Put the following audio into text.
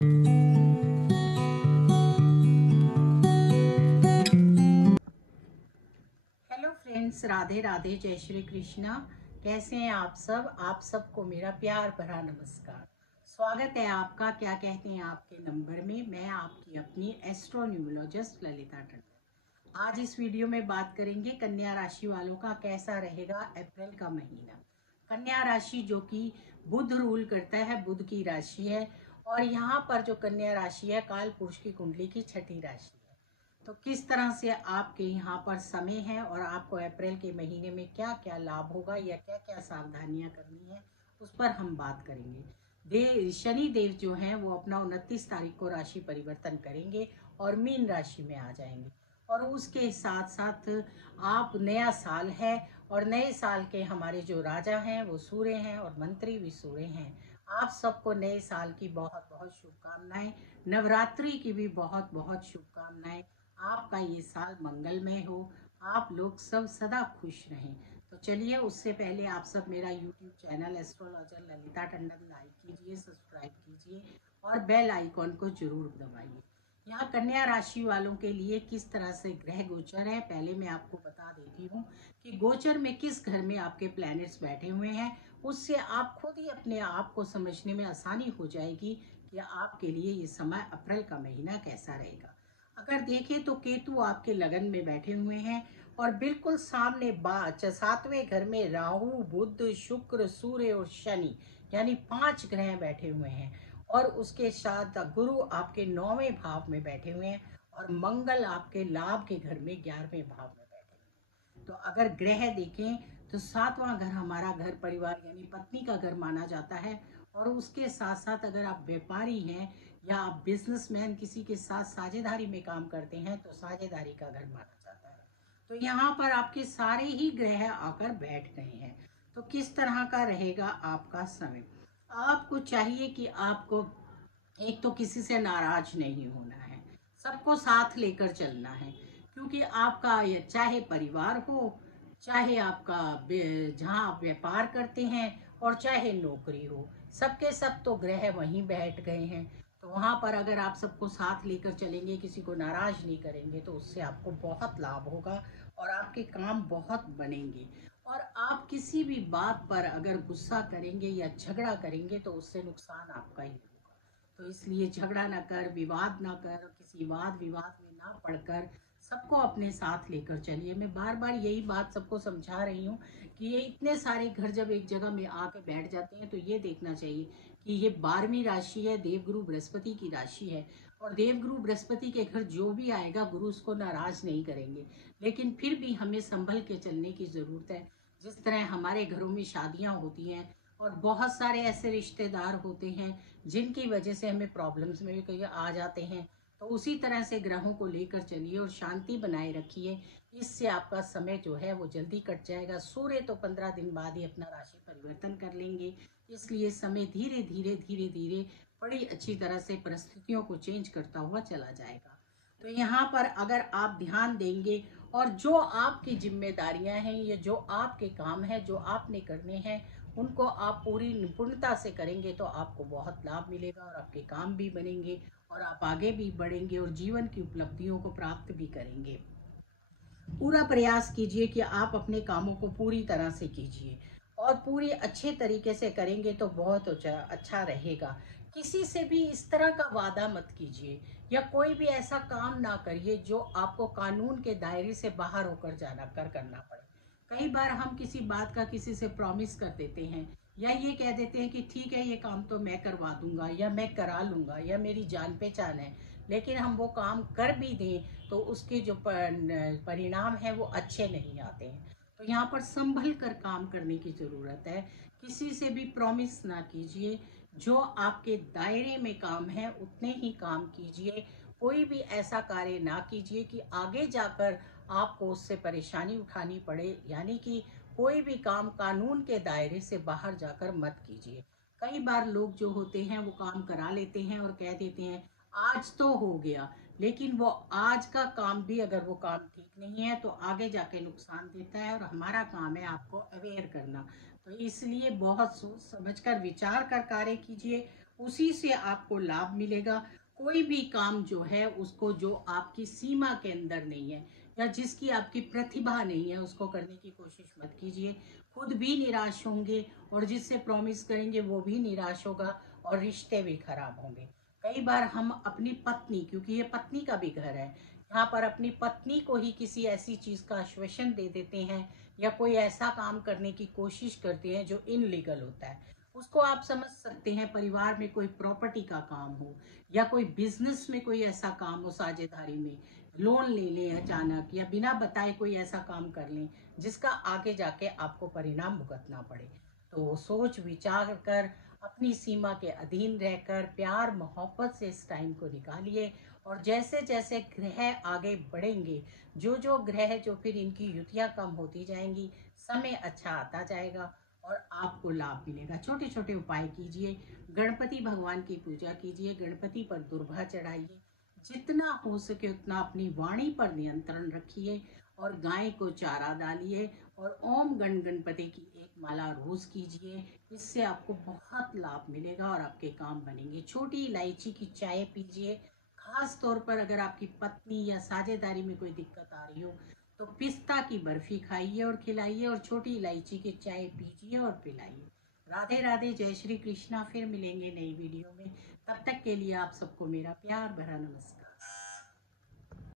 Hello friends, Radhe Radhe, जय श्री कृष्णा। कैसे हैं आप सब? आप सबको मेरा प्यार भरा नमस्कार। स्वागत है आपका क्या कहते हैं आपके नंबर में। मैं आपकी अपनी एस्ट्रोन्यूमोलॉजिस्ट ललिता टंडन। आज इस वीडियो में बात करेंगे कन्या राशि वालों का कैसा रहेगा अप्रैल का महीना। कन्या राशि जो कि बुध रूल करता है, बुध की राशि है। और यहाँ पर जो कन्या राशि है काल पुरुष की कुंडली की छठी राशि है। तो किस तरह से आपके यहाँ पर समय है और आपको अप्रैल के महीने में क्या क्या लाभ होगा या क्या क्या सावधानियां करनी है, उस पर हम बात करेंगे। शनि देव जो हैं वो अपना 29 तारीख को राशि परिवर्तन करेंगे और मीन राशि में आ जाएंगे। और उसके साथ साथ आप नया साल है और नए साल के हमारे जो राजा हैं वो सूर्य हैं और मंत्री भी सूर्य हैं। आप सबको नए साल की बहुत बहुत शुभकामनाएं। नवरात्रि की भी बहुत बहुत शुभकामनाएं। आपका ये साल मंगलमय हो। आप लोग सब सदा खुश रहें। तो चलिए, उससे पहले आप सब मेरा YouTube channel astrologer Lalita Tandon like कीजिए, सब्सक्राइब कीजिए और बेल आइकॉन को जरूर दबाइए। यहाँ कन्या राशि वालों के लिए किस तरह से ग्रह गोचर है, पहले मैं आपको बता देती हूँ कि गोचर में किस घर में आपके प्लैनेट्स बैठे हुए हैं। उससे आप खुद ही अपने आप को समझने में आसानी हो जाएगी कि आपके लिए ये समय अप्रैल का महीना कैसा रहेगा। अगर देखें तो केतु आपके लगन में बैठे हुए हैं और बिल्कुल सामने 7वें घर में राहु, बुध, शुक्र, सूर्य और शनि, यानी 5 ग्रह बैठे हुए हैं। और उसके साथ गुरु आपके 9वें भाव में बैठे हुए हैं और मंगल आपके लाभ के घर में 11वें भाव में बैठे हुए हैं। तो अगर ग्रह देखें तो 7वां घर हमारा घर परिवार यानी पत्नी का घर माना जाता है। और उसके साथ साथ अगर आप व्यापारी हैं या आप बिजनेसमैन किसी के साथ साझेदारी में काम करते हैं तो साझेदारी का घर माना जाता है। तो यहाँ पर आपके सारे ही ग्रह आकर बैठ गए हैं। तो किस तरह का रहेगा आपका समय? आपको चाहिए कि आपको एक तो किसी से नाराज नहीं होना है, सबको साथ लेकर चलना है। क्योंकि आपका ये चाहे परिवार हो, चाहे आपका जहाँ आप व्यापार करते हैं और चाहे नौकरी हो, सबके सब तो ग्रह वहीं बैठ गए हैं। तो वहाँ पर अगर आप सबको साथ लेकर चलेंगे, किसी को नाराज नहीं करेंगे, तो उससे आपको बहुत लाभ होगा और आपके काम बहुत बनेंगे। और आप किसी भी बात पर अगर गुस्सा करेंगे या झगड़ा करेंगे तो उससे नुकसान आपका ही होगा। तो इसलिए झगड़ा ना कर, विवाद ना कर, किसी वाद विवाद में ना पड़कर सबको अपने साथ लेकर चलिए। मैं बार बार यही बात सबको समझा रही हूँ कि ये इतने सारे घर जब एक जगह में आके बैठ जाते हैं तो ये देखना चाहिए कि ये 12वीं राशि है, देवगुरु बृहस्पति की राशि है। और देवगुरु बृहस्पति के घर जो भी आएगा गुरु उसको नाराज नहीं करेंगे। लेकिन फिर भी हमें संभल के चलने की जरूरत है। जिस तरह हमारे घरों में शादियां होती हैं और बहुत सारे ऐसे रिश्तेदार होते हैं जिनकी वजह से हमें प्रॉब्लम्स में भी कई आ जाते हैं। तो उसी तरह से ग्रहों को लेकर चलिए और शांति बनाए रखिए। इससे आपका समय जो है वो जल्दी कट जाएगा। सूर्य तो 15 दिन बाद ही अपना राशि परिवर्तन कर लेंगे। इसलिए समय धीरे धीरे धीरे धीरे बड़ी अच्छी तरह से परिस्थितियों को चेंज करता हुआ चला जाएगा। तो यहाँ पर अगर आप ध्यान देंगे और जो आपकी जिम्मेदारियां हैं या जो आपके काम हैं जो आपने करने हैं उनको आप पूरी निपुणता से करेंगे तो आपको बहुत लाभ मिलेगा और आपके काम भी बनेंगे और आप आगे भी बढ़ेंगे और जीवन की उपलब्धियों को प्राप्त भी करेंगे। पूरा प्रयास कीजिए कि आप अपने कामों को पूरी तरह से कीजिए और पूरी अच्छे तरीके से करेंगे तो बहुत अच्छा रहेगा। किसी से भी इस तरह का वादा मत कीजिए या कोई भी ऐसा काम ना करिए जो आपको कानून के दायरे से बाहर होकर जाना कर करना पड़े। कई बार हम किसी बात का किसी से प्रॉमिस कर देते हैं या ये कह देते हैं कि ठीक है ये काम तो मैं करवा दूंगा या मैं करा लूंगा या मेरी जान पहचान है, लेकिन हम वो काम कर भी दें तो उसके जो परिणाम है वो अच्छे नहीं आते हैं। तो यहाँ पर संभल कर काम करने की ज़रूरत है। किसी से भी प्रॉमिस ना कीजिए। जो आपके दायरे में काम है उतने ही काम कीजिए। कोई भी ऐसा कार्य ना कीजिए कि आगे जाकर आपको उससे परेशानी उठानी पड़े। यानी कि कोई भी काम कानून के दायरे से बाहर जाकर मत कीजिए। कई बार लोग जो होते हैं वो काम करा लेते हैं और कह देते हैं आज तो हो गया, लेकिन वो आज का काम भी अगर वो काम ठीक नहीं है तो आगे जाके नुकसान देता है और हमारा काम है आपको अवेयर करना। तो इसलिए बहुत सोच समझ कर विचार कर कार्य कीजिए उसी से आपको लाभ मिलेगा। कोई भी काम जो है उसको, जो आपकी सीमा के अंदर नहीं है या जिसकी आपकी प्रतिभा नहीं है, उसको करने की कोशिश मत कीजिए। खुद भी निराश होंगे और जिससे प्रॉमिस करेंगे वो भी निराश होगा और रिश्ते भी खराब होंगे। कई बार हम अपनी पत्नी, क्योंकि ये पत्नी का भी घर है, यहाँ पर अपनी पत्नी को ही किसी ऐसी चीज का आश्वासन दे देते हैं या कोई ऐसा काम करने की कोशिश करते हैं जो इनलीगल होता है। उसको आप समझ सकते हैं, परिवार में कोई प्रॉपर्टी का काम हो या कोई बिजनेस में कोई ऐसा काम हो, साझेदारी में लोन ले लें अचानक या बिना बताए कोई ऐसा काम कर लें जिसका आगे जाके आपको परिणाम भुगतना पड़े। तो सोच विचार कर, अपनी सीमा के अधीन रहकर प्यार मोहब्बत से इस टाइम को निकालिए। और जैसे जैसे ग्रह आगे बढ़ेंगे, जो जो ग्रह जो फिर इनकी युतियाँ कम होती जाएंगी, समय अच्छा आता जाएगा और आपको लाभ मिलेगा। छोटे छोटे उपाय कीजिए, गणपति भगवान की पूजा कीजिए, गणपति पर दुर्वा चढ़ाइए, जितना हो सके उतना अपनी वाणी पर नियंत्रण रखिए और गाय को चारा डालिए और ओम गण गणपति की एक माला रोज कीजिए। इससे आपको बहुत लाभ मिलेगा और आपके काम बनेंगे। छोटी इलायची की चाय पीजिए। खास तौर पर अगर आपकी पत्नी या साझेदारी में कोई दिक्कत आ रही हो तो पिस्ता की बर्फी खाइए और खिलाइए और छोटी इलायची की चाय पीजिए और पिलाइए। राधे राधे, जय श्री कृष्णा। फिर मिलेंगे नई वीडियो में। तब तक के लिए आप सबको मेरा प्यार भरा नमस्कार।